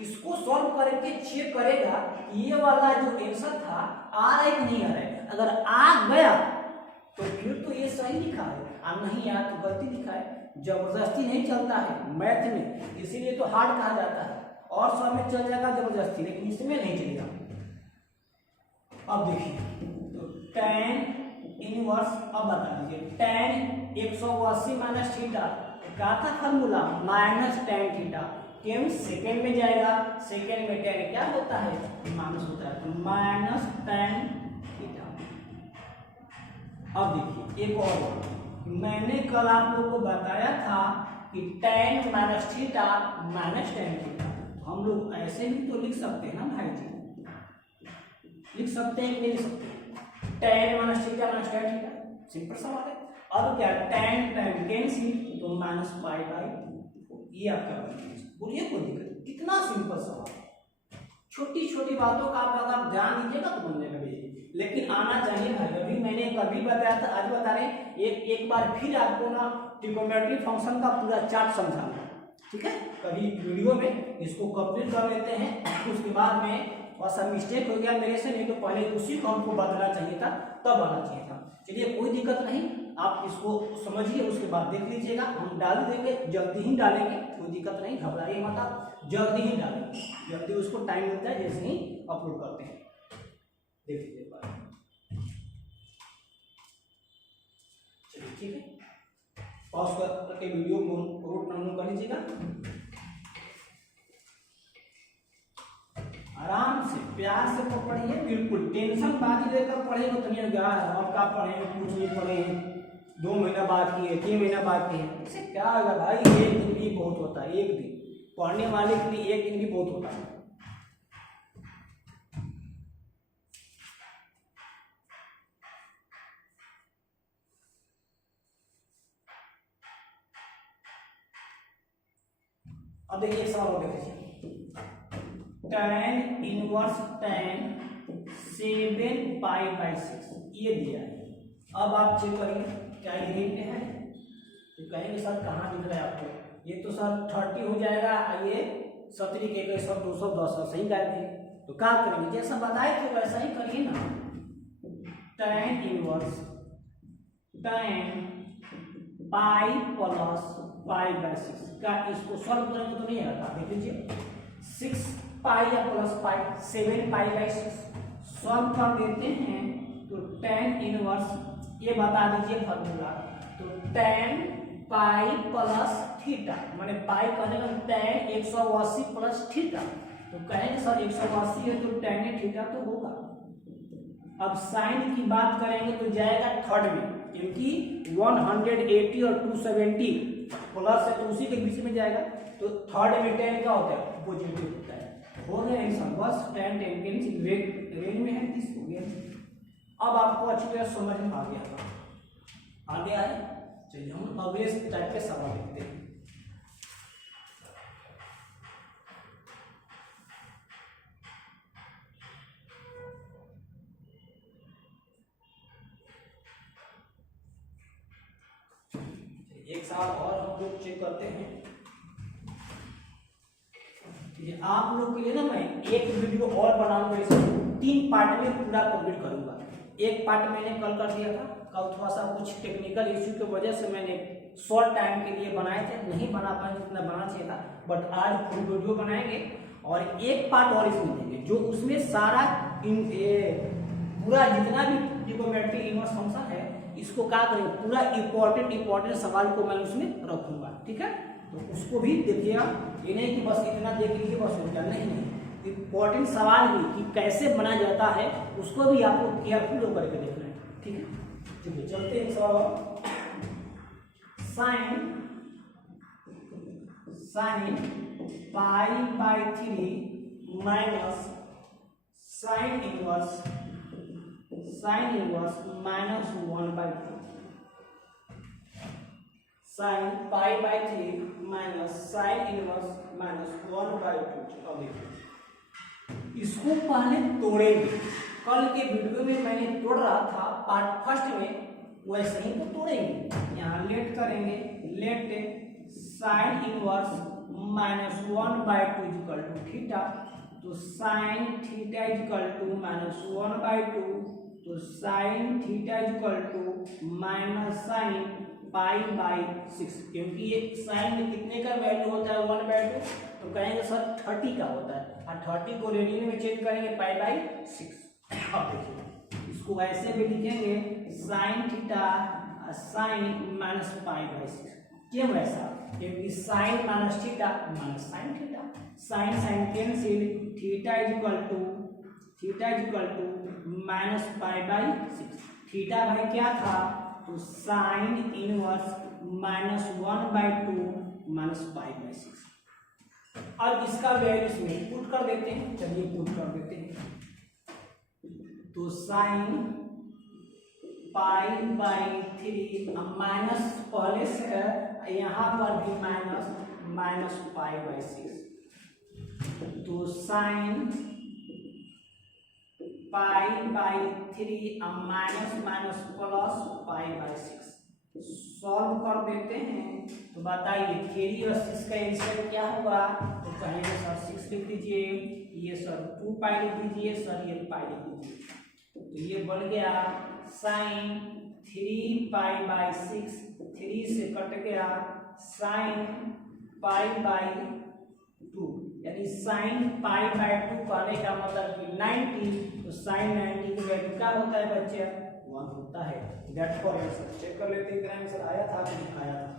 इसको सॉल्व करके चेक करेगा ये वाला जो आंसर था आ रहा है कि नहीं आ रहा है। अगर आ गया तो फिर तो ये सही लिखा है, और नहीं आया तो गलती लिखा है। जबरदस्ती नहीं चलता है मैथ में, इसीलिए तो हार्ड कहा जाता है। और सब में चल जाएगा जबरदस्ती, लेकिन इसमें नहीं चलेगा। अब देखिए तो tan इनवर्स, अब बता दीजिए tan 180 माइनस थीटा क्या था फॉर्मूला, माइनस tan थीटा। केम सेकेंड में जाएगा, सेकेंड में tan क्या होता है, माइनस होता है, तो माइनस tan थीटा। अब देखिए एक और बात, मैंने कल आप लोगों को बताया था कि tan minus theta minus tan theta, हम लोग ऐसे भी तो लिख सकते हैं ना भाई जी, लिख सकते हैं कि नहीं लिख सकते। tan minus theta minus tan theta, simple सवाल है। अब क्या tan tan कैंसिल तो माइनस पाई बाई, ये आपका बोलिए कोई दिक्कत, कितना सिंपल सवाल। छोटी छोटी बातों का आप अगर ध्यान दीजिएगा तो बन जाएगा बेसिक, लेकिन आना चाहिए भाई। अभी मैंने कभी बताया था, आज बता रहे हैं, एक बार फिर आपको ना ट्रिग्नोमेट्री फंक्शन का पूरा चार्ट समझाऊंगा, ठीक है। कभी वीडियो में इसको कंप्लीट कर लेते हैं, उसके बाद में और सब मिस्टेक हो गया मेरे से, नहीं तो पहले उसी को हमको बदलना चाहिए था, तब आना चाहिए था। चलिए कोई दिक्कत नहीं, आप इसको समझिए, उसके बाद देख लीजिएगा। हम डाल देंगे, जल्दी ही डालेंगे, कोई दिक्कत नहीं, घबराइए मत आप, जल्दी ही डालेंगे, जल्दी उसको टाइम मिलता है जैसे ही अपलोड करते हैं। देख लीजिए बात, चलिए ठीक है, पॉज करके वीडियो को नोट कर लीजिएगा। आराम से प्यार से तो पढ़िए, बिल्कुल टेंशन बाजी लेकर पढ़ेगा तो नहीं होगा। अब का पढ़े कुछ नहीं पढ़े, 2 महीना बाकी है, 3 महीना बाकी है, इससे क्या होगा भाई। एक दिन भी बहुत होता है, एक दिन पढ़ने वाले के लिए एक दिन भी बहुत होता है। अब देखिए एक सवाल और देखिए, tan inverse tan 7 pi by 6 ये दिया है। अब आप चेक करिए क्या ये हिंट है, तो कहेंगे सर कहाँ दिख रहा है आपको, ये तो सर 30 हो जाएगा, ये 70 के 100 210 सही गायब है। तो क्या करेंगे, जैसा बताए थे वैसा ही करिए ना। tan inverse tan pi plus pi by 6 का इसको सॉल्व करेंगे तो नहीं आता, देख लीजिए 6 पाई या plus pi 7 pi by 6 solve कर देते हैं तो tan इनवर्स ये बता दीजिए फॉर्मूला, तो tan पाई प्लस थीटा, माने पाई करने का tan 180 प्लस थीटा, तो कहेंगे सर 180 है तो tan थीटा तो होगा। अब साइन की बात करेंगे तो जाएगा थर्ड में, क्योंकि 180 और 270 प्लस है तो उसी के बीच में जाएगा, तो थर्ड में tan क्या होता है, पॉजिटिव होता है। हो गया आंसर, बस tan tan के रेंज में है 30 हो गया। अब आपको अच्छी तरह समझ में आ गया है। चलिए हम अगले टाइप के सवाल देखते हैं। एक सवाल और हम लोग चेक करते हैं। आप लोग के लिए ना मैं एक वीडियो और बनाऊंगा, इसे 3 पार्ट में पूरा कंप्लीट करूंगा। एक पार्ट मैंने कल कर दिया था, कल थोड़ा सा कुछ टेक्निकल इश्यू की वजह से मैंने शॉर्ट टाइम के लिए बनाए थे, नहीं बना पाए जितना बनाना चाहिए था, बट आज फुल वीडियो बनाएंगे और एक पार्ट और इसमें देंगे जो उसमें सारा पूरा जितना भी ट्रिग्नोमेट्री इनवर्स फंक्शन है इसको क्या करेंगे, पूरा इंपॉर्टेंट सवाल को मैं उसमें रखूंगा, ठीक है। तो उसको भी देखिएगा, ये नहीं कि बस इतना देख लीजिए बस हो गया, नहीं, इंपॉर्टेंट सवाल भी कि कैसे बना जाता है उसको भी आपको केयरफुल होकर के देखना है, ठीक है। चलिए चलते हैं सवाल। Sine pi by 3 minus sine inverse -1/2 sine π/3 minus sine inverse -1/2। अब देखिए इसको पहले तोड़ेंगे। कल के वीडियो में मैंने तोड़ रहा था पार्ट फर्स्ट में, वैसे ही तो तोड़ेंगे। यहाँ लेट करेंगे, let sine inverse -1/2 equal to theta, तो साइन थीटा इक्वल टू -1/2, तो sine theta equal to minus sine π/6, क्योंकि ये साइन में कितने का वैल्यू होता है 1/2, तो कहेंगे सर 30 का होता है, और 30 को रेडियन में चेंज करेंगे π/6। अब देखिए इसको ऐसे भी लिखेंगे साइन थीटा साइन -π/6। क्यों ऐसा? क्योंकि sine minus theta minus sine theta, sine sine cancel, theta equal to -π/6। Theta भाई क्या था? तो साइन इनवर्स -1/2 -π/6। अब इसका वैल्यू इसमें पुट कर देते हैं। चलिए पुट कर देते हैं। तो साइन π/3 माइनस पहले से है, यहाँ पर भी माइनस π/6, तो साइन π/3 माइनस प्लस π/6 सॉल्व कर देते हैं। तो बताइए 3 और 6 का आंसर क्या होगा? तो कहेंगे सर 6 लिख दीजिए, ये सर 2π लिख दीजिए, सर ये π लिख दीजिए। तो ये बन गया साइन 3π/6, 3 से कट गया साइन π/2, यानी साइन π/2 कहने का मतलब कि 90, तो साइन 90 की वैल्यू क्या होता है बच्चे? 1 होता है। दैट फॉर आंसर चेक कर लेते हैं, आंसर आया था कि नहीं आया था।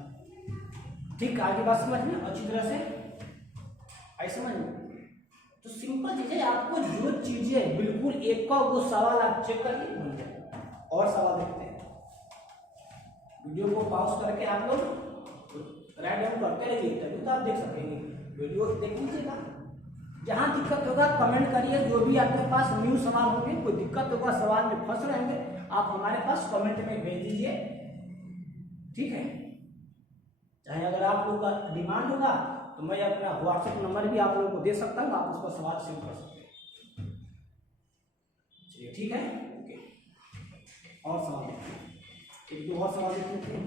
ठीक, आगे बात समझ में अच्छी तरह से आई समझ में? तो सिंपल चीज है, आपको जो चीजें बिल्कुल एक का वो सवाल आप चेक करिए बन जाए। और सवाल देखते हैं, वीडियो को पॉज करके आप लोग राइट डाउन करते रहिए, तभी तो आप देख सकेंगे। वीडियो देख लीजिएगा, जहां दिक्कत होगा कमेंट करिए। जो भी आपके पास न्यू सवाल होंगे, कोई दिक्कत होगा, सवाल में फंस रहेंगे, आप हमारे पास कमेंट में भेज दीजिए, ठीक है। चाहे अगर आप लोगों का डिमांड होगा तो मैं अपना व्हाट्सएप नंबर भी आप लोगों को दे सकता हूँ, आप उस पर सवाल सेंड कर सकते हैं। चलिए ठीक है, ओके। और सवाल देखते हैं, एक दो और सवाल देख लेते हैं।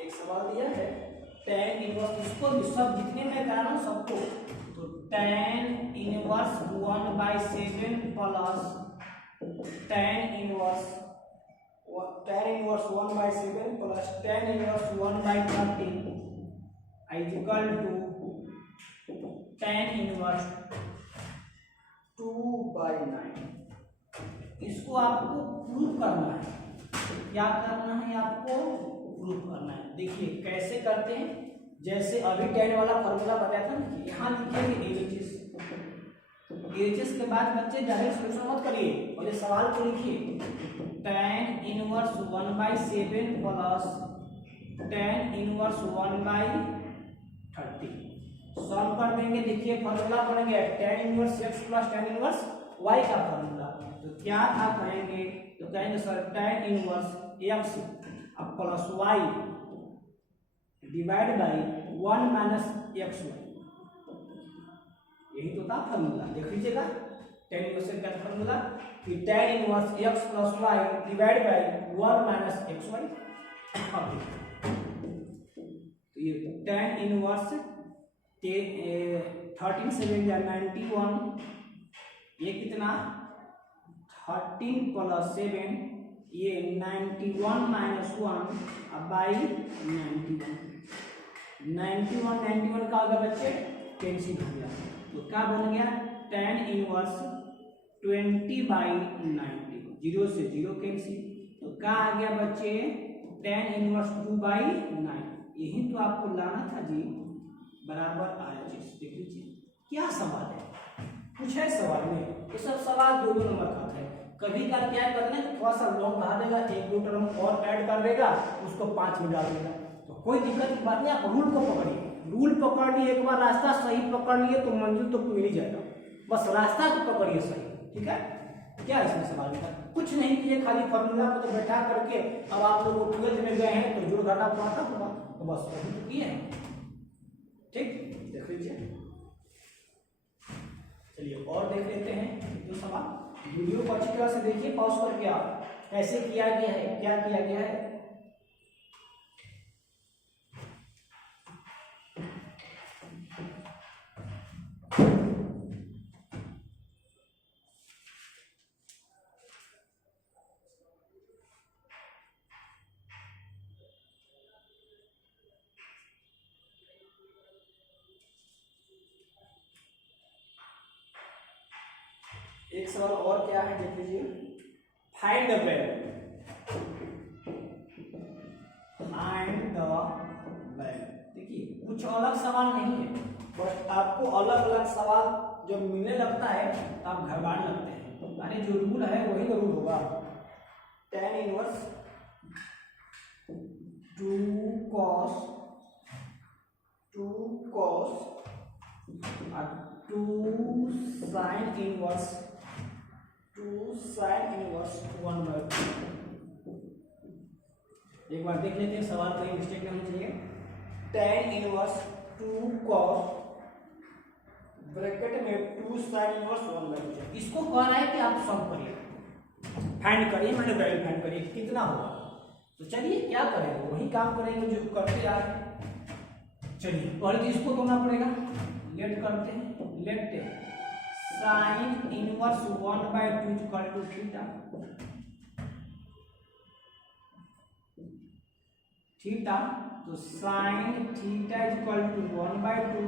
एक सवाल दिया है tan इनवर्स, इसको भी सब जितने मैं करा रहा हूँ सबको, तो tan inverse 1/7 plus tan inverse 1/7 plus tan inverse 1/13 equal to tan inverse 2/9। इसको आपको प्रूफ करना है। क्या करना है? आपको प्रूफ करना है। देखिए कैसे करते हैं, जैसे अभी tan वाला फॉर्मूला बताया था ना, यहाँ लिखेंगे एचएस के बाद बच्चे डायरेक्ट सॉल्यूशन मत करिए, पहले सवाल को लिखिए। tan inverse 1/7 plus tan inverse 1/30 solve कर देंगे। देखिए फॉर्मूला बन गया tan inverse x plus tan inverse y का फॉर्मूला। तो क्या था कहेंगे? तो कहेंगे सर tan इनवर्स x अब plus y divide by 1 minus xy, यही तो था फॉर्मूला। देख लीजिएगा tan इनवर्स का फॉर्मूला कि tan inverse x plus y divide by 1 minus xy। तो ये tan इनवर्स 13 7 या 91, ये कितना 13 प्लस 7, ये 91 माइनस 1 बाई 91 का होगा बच्चे कैंसिल हो गया, तो क्या बन गया tan इनवर्स 20/90, 0 से 0 कैंसिल, तो क्या आ गया बच्चे tan इनवर्स 2/9। यही तो आपको लाना था जी, बराबर RHS। देख लीजिए क्या सवाल है, कुछ है सवाल में, ये सब सवाल 2-2 नंबर का है। कभी कभार क्या करना है, थोड़ा सा लॉन्ग बढ़ा देगा, एक दो टर्म और ऐड कर देगा, उसको 5 में डाल देगा, तो कोई दिक्कत की बात नहीं। आप रूल को पकड़िए, रूल पकड़ लिए, एक बार रास्ता सही पकड़ लिए तो मंजिल तो मिल ही जाएगा, बस रास्ता तो पकड़िए सही। ठीक है, क्या इसमें सवाल था? कुछ नहीं किए, खाली फॉर्मूला को तो बैठा करके, अब आप लोग 12th में गए हैं तो जोड़ घटा पाता होगा, तो बस वही तो किए हैं। ठीक, देख लीजिए। चलिए और देख लेते हैं जो सवाल। वीडियो को अच्छी तरह से देखिए, पॉज करके आप कैसे किया गया है, क्या किया गया है। एक सवाल और क्या है देख लीजिए, find the value, find the value. देखिए कुछ अलग सवाल नहीं है, बस आपको अलग अलग सवाल जब मिलने लगता है तो आप घबराने लगते हैं। यानी जो रूल है वही रूल होगा। tan inverse 2 cos 2 sin inverse 1/2। एक बार देख लेते हैं सवाल, कोई मिस्टेक नहीं होनी चाहिए। tan इनवर्स 2 cos ब्रैकेट में 2 sin इनवर्स 1/2। इसको कह रहा है कि आप सम करिए, फाइंड करिए, मैंने वैल्यू फाइंड करिए कितना होगा। तो चलिए क्या करेंगे, वही काम करेंगे जो करते आ रहे हैं। चलिए पहले तो इसको तोड़ना पड़ेगा, लेट करते हैं, let sin inverse 1/2 equal to theta, theta तो sin थीटा इक्वल टू 1/2,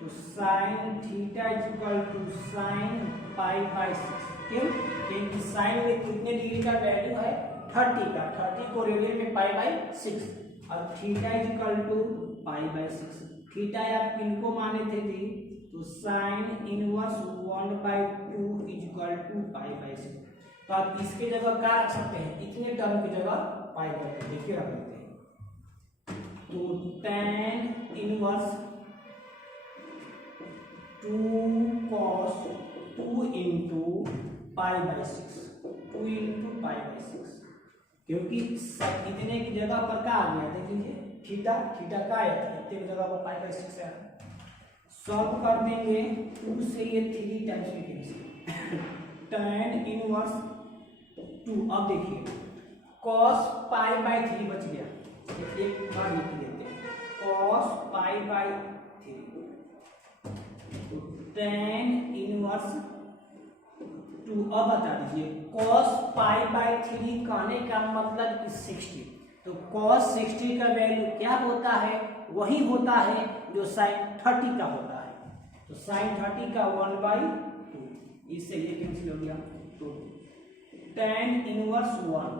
तो sin theta equal to sin π/6। क्यों? क्योंकि sin में कितने डिग्री का वैल्यू है, 30 का, 30 को रेडियन में π/6, और थीटा इक्वल टू π/6। थीटा आप किनको माने थे जी, तो sin इनवर्स 1/2 इक्वल टू π/6। तो आप इसके जगह क्या रख सकते हैं, इतने टर्म की जगह π/2 देखिए रख लेते हैं। तो tan inverse 2 cos 2 into π/6, 2 into π/6, क्योंकि इतने की जगह पर क्या आ गया, देख लीजिए थीटा, थीटा का आया था, इतने की जगह पर π/6 आया। सॉल्व कर देंगे, 2 से ये 3 टाइम्स में कैंसिल, tan इनवर्स 2। अब देखिए cos π/3 बच गया, एक बार लिख देते हैं, cos π/3, तो tan इनवर्स 2। अब बता दीजिए cos π/3 कहने का मतलब कि 60, तो cos 60 का वैल्यू क्या होता है, वही होता है जो sin 30 का होता है, तो sin 30 का 1/2, इससे ये कैंसिल हो गया, तो tan इनवर्स 1।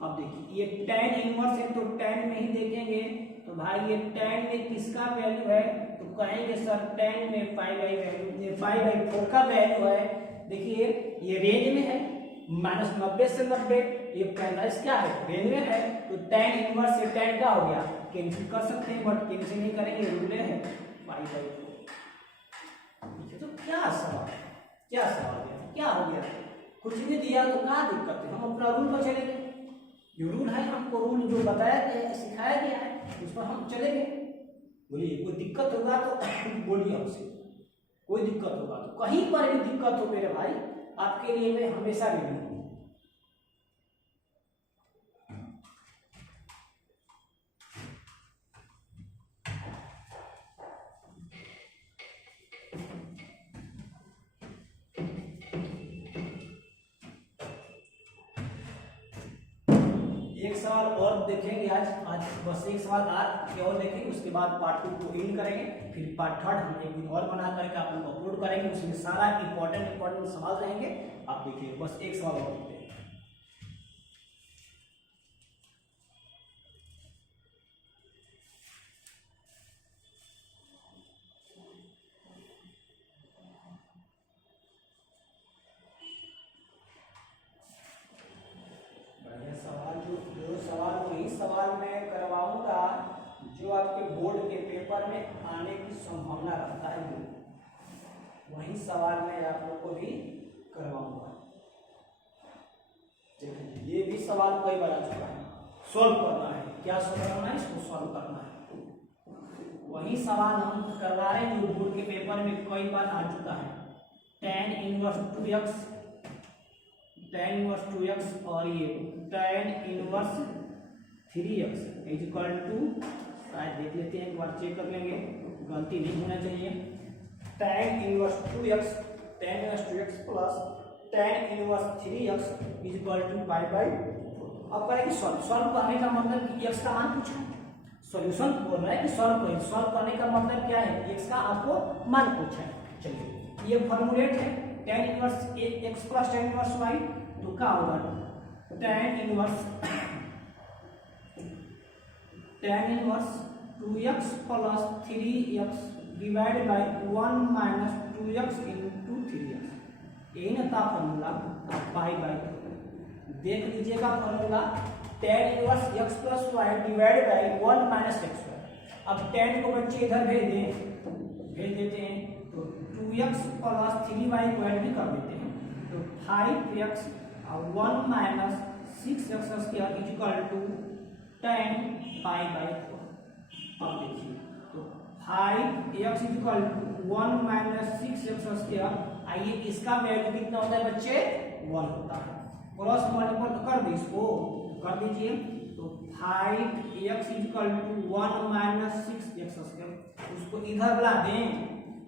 अब देखिए ये tan इनवर्स है तो tan में ही देखेंगे, तो भाई ये tan में किसका वैल्यू है, तो कहेंगे सर tan में π/4 का वैल्यू है। देखिए ये रेंज में है, -90 से 90, ये 45 क्या है, रेंज में है, तो tan इनवर्स से tan क्या हो गया, कैंसिल कर सकते हैं, बट कैंसिल नहीं करेंगे, रूल है π/4। तो क्या सवाल, क्या सवाल है, क्या हो गया, कुछ भी दिया तो क्या दिक्कत है, हम अपना रूल पर चलेंगे, जो रूल है हमको, रूल जो बताया गया सिखाया गया है उस पर हम चलेंगे। बोलिए कोई दिक्कत होगा तो बोलिए हमसे, कोई दिक्कत होगा तो, कहीं पर भी दिक्कत हो मेरे भाई, आपके लिए मैं हमेशा रेडी हूँ। एक सवाल और देखेंगे आज बस एक सवाल आज और देखेंगे, उसके बाद पार्ट 2 को एंड करेंगे, फिर पार्ट 3 हम एक दिन और बना करके आप लोग अपलोड करेंगे, उसमें सारा इंपॉर्टेंट सवाल रहेंगे, आप देखिए बस एक सवाल और देखते हैं। बोर्ड के पेपर में आने की संभावना रहता है। वही सवाल मैं आप लोग को भी करवाऊंगा। देखिए ये भी सवाल कई बार आ चुका है, सॉल्व करना है। क्या सॉल्व करना है? इसको सॉल्व करना है। वही सवाल हम करवा रहे हैं जो बोर्ड के पेपर में कई बार आ चुका है। tan inverse 2x, tan inverse 2x और ये tan inverse 3x is equal to, शायद देख लेते हैं एक बार, चेक कर लेंगे, गलती नहीं होना चाहिए। tan inverse 2x, tan inverse 2x plus tan inverse 3x is equal to pi by. अब करेंगे सॉल्व। सॉल्व करने का मतलब कि x का मान पूछा है, सॉल्यूशन बोल रहा है कि सॉल्व करें। सॉल्व करने का मतलब क्या है? x का आपको मान पूछा है। चलिए ये फॉर्मूलेट है tan inverse x plus tan inverse y, तो क्या होगा? tan inverse 2x plus 3x divide by 1 minus 2x into 3x, यही ना था फॉर्मूला। पाई बाय देख लीजिएगा formula, tan inverse x plus y divide by 1 minus x। अब tan को बच्चे इधर भेज देते हैं, तो 2x प्लस 3y को ऐड भी कर देते हैं, तो 5x और 1 minus 6x square is equal to tan pi by 4। अब देखिए तो 5x is equal to 1 minus 6x square. आइए इसका वैल्यू कितना होता है बच्चे? 1 होता है। क्रॉस मल्टीपल कर दे, इसको कर दीजिए, तो 5x is equal to 1 minus 6x square, उसको इधर ला दें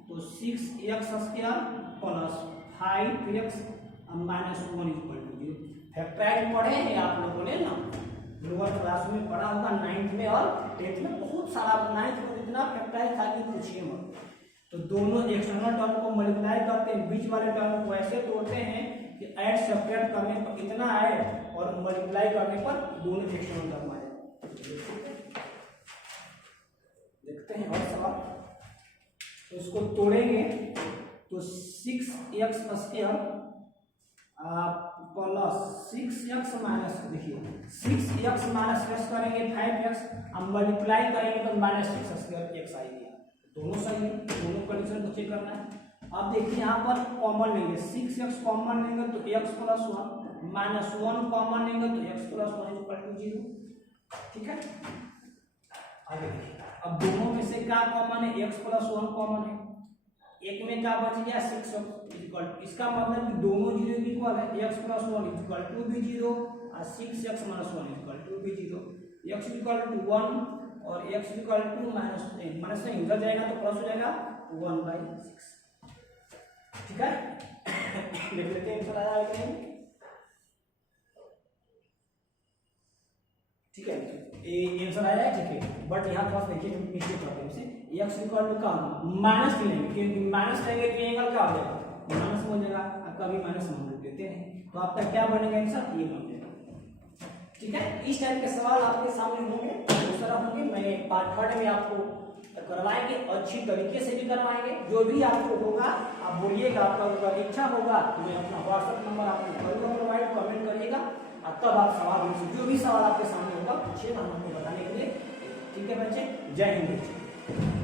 तो 6x square plus 5x minus 1 is equal to 0। Factorise पढ़े हैं आप लोगों ने ना, लोअर क्लास में पढ़ा होगा, 9th में और 10th में बहुत सारा। 9th में इतना फैक्टराइज था कि पूछिए मत। तो दोनों एक्सटर्नल टर्म को मल्टीप्लाई करते हैं, बीच वाले टर्म को ऐसे तोड़ते हैं कि ऐड सब्ट्रैक्ट करने पर इतना आए और मल्टीप्लाई करने पर दोनों एक्सटर्नल टर्म आए। देखते हैं और सवाल। तो इसको तोड़ेंगे तो 6x square plus 6x minus, देखिए 6x माइनस x करेंगे 5x, अब मल्टीप्लाई करेंगे तो माइनस 6 स्क्वायर x आएगी। दोनों सही है, दोनों कंडीशन को चेक करना है। अब देखिए यहाँ पर कॉमन लेंगे, 6x कॉमन लेंगे तो x प्लस 1, माइनस 1 कॉमन लेंगे तो x plus 1 is equal to 0। ठीक है, आगे देखिए। अब दोनों में से क्या कॉमन है? x प्लस 1 कॉमन है, एक में क्या बच गया? 6x equal. इसका मतलब कि दोनों जीरो की इक्वल है, x प्लस 1 इक्वल टू भी 0 और 6x माइनस 1 इक्वल टू भी 0। x इक्वल टू 1 और x इक्वल टू माइनस से इधर जाएगा तो प्लस हो जाएगा 1/6। ठीक है, लिख लेते हैं आंसर आया कि नहीं। ठीक है, ये आंसर आया है। ठीक है, बट यहाँ पास देखिए मिस्टेक करते हैं, x इक्वल टू का माइनस भी लेंगे, क्योंकि माइनस लेंगे तो एंगल क्या हो जाएगा? माइनस हो जाएगा। कभी माइनस मान लेते हैं तो आपका क्या बनेगा आंसर? ये बन जाएगा। ठीक है, इस टाइप के सवाल आपके सामने होंगे, दूसरा होंगे, मैं पार्ट 3 में आपको करवाएंगे, अच्छी तरीके से भी करवाएंगे। जो भी आपको होगा आप बोलिएगा, आपका अगर इच्छा होगा तो मैं अपना व्हाट्सएप नंबर आपको करूँगा प्रोवाइड, कमेंट करिएगा और तब आप सवाल हमसे जो भी सवाल आपके सामने होगा पूछिएगा, हम आपको बताने के लिए। ठीक है बच्चे, जय हिंद।